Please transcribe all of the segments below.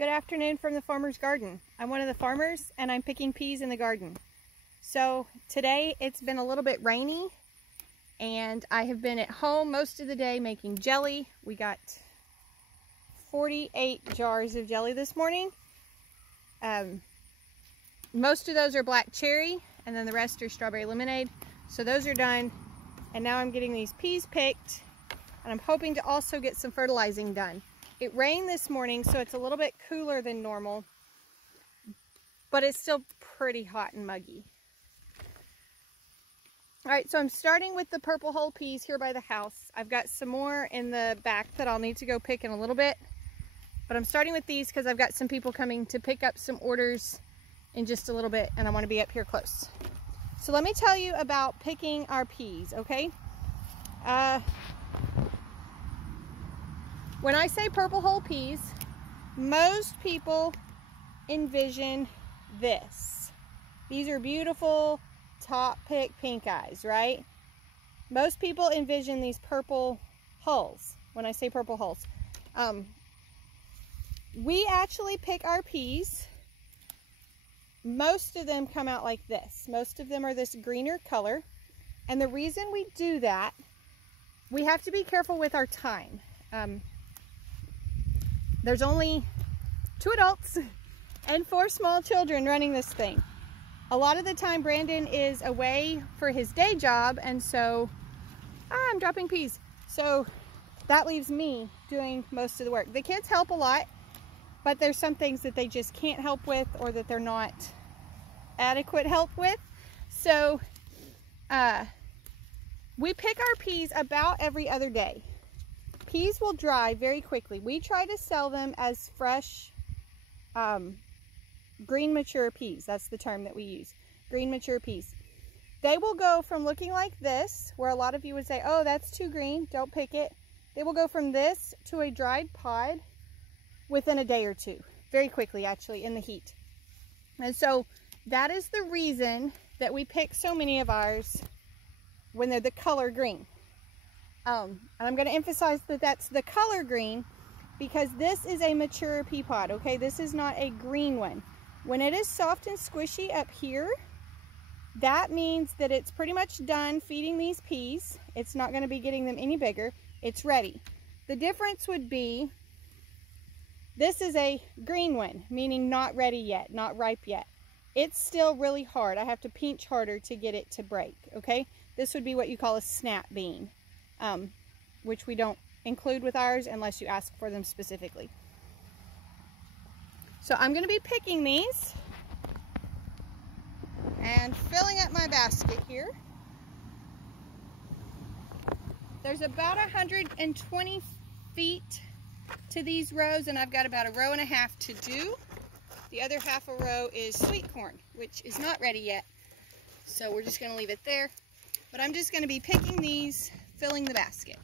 Good afternoon from the farmer's garden. I'm one of the farmers and I'm picking peas in the garden. So today it's been a little bit rainy and I have been at home most of the day making jelly. We got 48 jars of jelly this morning. Most of those are black cherry and then the rest are strawberry lemonade. So those are done, and now I'm getting these peas picked and I'm hoping to also get some fertilizing done. It rained this morning, so it's a little bit cooler than normal, but it's still pretty hot and muggy. All right, so I'm starting with the purple hull peas here by the house. I've got some more in the back that I'll need to go pick in a little bit, but I'm starting with these because I've got some people coming to pick up some orders in just a little bit, and I want to be up here close. So let me tell you about picking our peas, okay? When I say purple hull peas, most people envision this. These are beautiful top pick pink eyes, right? Most people envision these purple hulls when I say purple hulls. We actually pick our peas. Most of them come out like this. Most of them are this greener color. And the reason we do that, we have to be careful with our time. There's only 2 adults and 4 small children running this thing. A lot of the time Brandon is away for his day job, and so I'm dropping peas. So that leaves me doing most of the work. The kids help a lot, but there's some things that they just can't help with or that they're not adequate help with. So we pick our peas about every other day. Peas will dry very quickly. We try to sell them as fresh, green mature peas. That's the term that we use, green mature peas. They will go from looking like this, where a lot of you would say, oh, that's too green, don't pick it. They will go from this to a dried pod within a day or two, very quickly actually, in the heat. And so that is the reason that we pick so many of ours when they're the color green. And I'm going to emphasize that that's the color green because this is a mature pea pod, okay? This is not a green one. When it is soft and squishy up here, that means that it's pretty much done feeding these peas. It's not going to be getting them any bigger. It's ready. The difference would be this is a green one, meaning not ready yet, not ripe yet. It's still really hard. I have to pinch harder to get it to break, okay? This would be what you call a snap bean. Which we don't include with ours unless you ask for them specifically. So I'm going to be picking these and filling up my basket here. There's about 120 feet to these rows, and I've got about 1.5 rows to do. The other half a row is sweet corn, which is not ready yet. So we're just going to leave it there. But I'm just going to be picking these, filling the basket.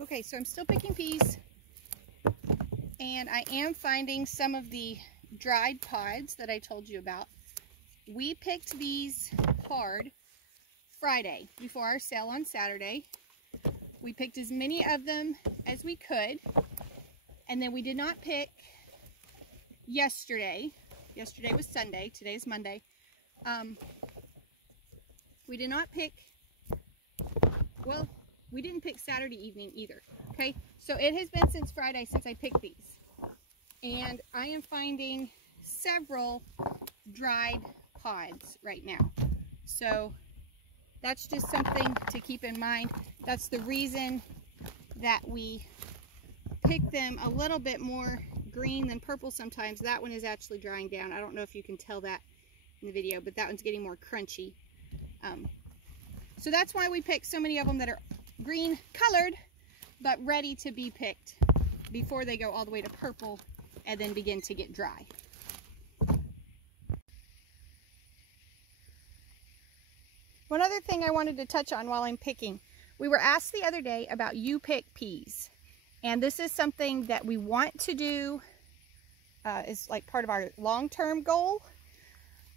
Okay, so I'm still picking peas, and I am finding some of the dried pods that I told you about. We picked these hard Friday before our sale on Saturday. We picked as many of them as we could, and then we did not pick yesterday. Yesterday was Sunday, today is Monday. We did not pick, well, we didn't pick Saturday evening either, okay? So it has been since Friday since I picked these. And I am finding several dried pods right now. So that's just something to keep in mind. That's the reason that we pick them a little bit more green than purple sometimes. That one is actually drying down. I don't know if you can tell that in the video, but that one's getting more crunchy. So that's why we pick so many of them that are green colored but ready to be picked. before they go all the way to purple and then begin to get dry. One other thing I wanted to touch on while I'm picking. We were asked the other day about U-pick peas. And this is something that we want to do. It's like part of our long-term goal.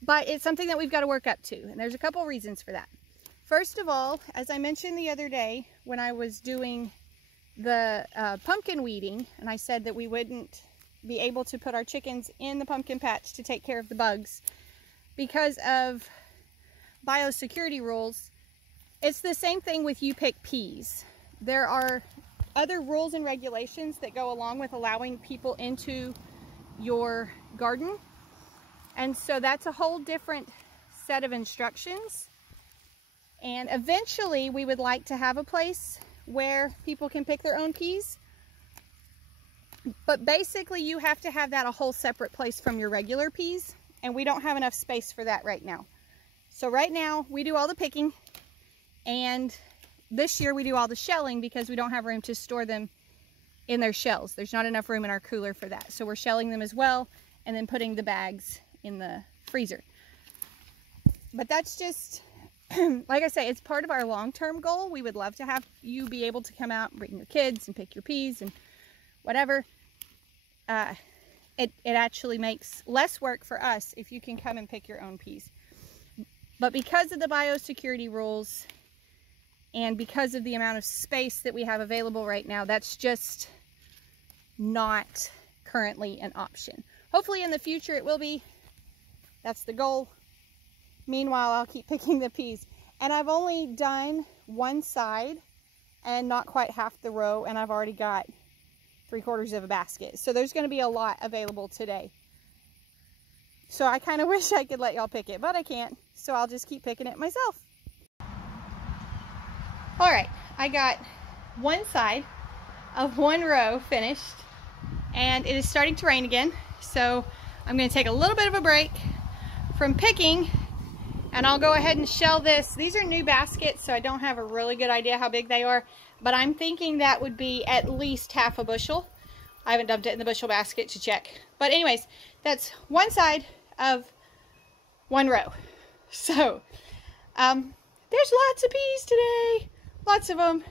But it's something that we've got to work up to. And there's a couple reasons for that. First of all, as I mentioned the other day when I was doing the pumpkin weeding, and I said that we wouldn't be able to put our chickens in the pumpkin patch to take care of the bugs because of biosecurity rules. It's the same thing with U-pick peas. There are other rules and regulations that go along with allowing people into your garden, and so that's a whole different set of instructions. And eventually we would like to have a place where people can pick their own peas, but basically you have to have that a whole separate place from your regular peas, and we don't have enough space for that right now. So right now we do all the picking, and this year we do all the shelling because we don't have room to store them in their shells. There's not enough room in our cooler for that. So we're shelling them as well and then putting the bags in the freezer. But that's just, like I say, it's part of our long-term goal. We would love to have you be able to come out and bring your kids and pick your peas and whatever. It actually makes less work for us if you can come and pick your own peas. But because of the biosecurity rules and because of the amount of space that we have available right now, that's just not currently an option. Hopefully in the future it will be. That's the goal. Meanwhile, I'll keep picking the peas. And I've only done one side and not quite half the row, and I've already got 3/4 of a basket. So there's going to be a lot available today. So I kind of wish I could let y'all pick it, but I can't. So I'll just keep picking it myself. All right, I got one side of one row finished, and it is starting to rain again. So I'm going to take a little bit of a break from picking, and I'll go ahead and shell this. These are new baskets, so I don't have a really good idea how big they are, but I'm thinking that would be at least half a bushel. I haven't dumped it in the bushel basket to check. But anyways, that's one side of one row. So, there's lots of peas today. Lots of them.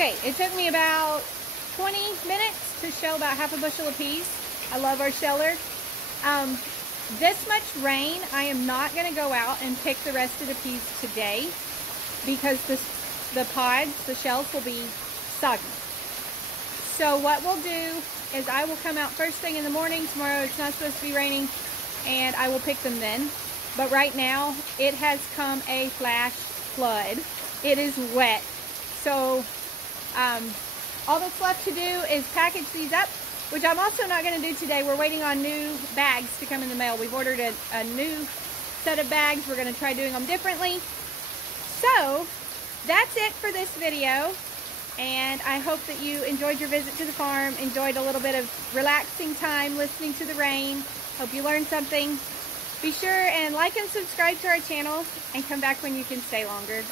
Okay, it took me about 20 minutes to shell about half a bushel of peas. I love our sheller. This much rain, I am not going to go out and pick the rest of the peas today because the pods, the shells will be soggy. So what we'll do is I will come out first thing in the morning. Tomorrow it's not supposed to be raining, and I will pick them then. But right now it has come a flash flood. It is wet. So all that's left to do is package these up, which I'm also not going to do today. We're waiting on new bags to come in the mail. We've ordered a new set of bags. We're going to try doing them differently. So that's it for this video. And I hope that you enjoyed your visit to the farm, enjoyed a little bit of relaxing time listening to the rain. Hope you learned something. Be sure and like and subscribe to our channel and come back when you can stay longer.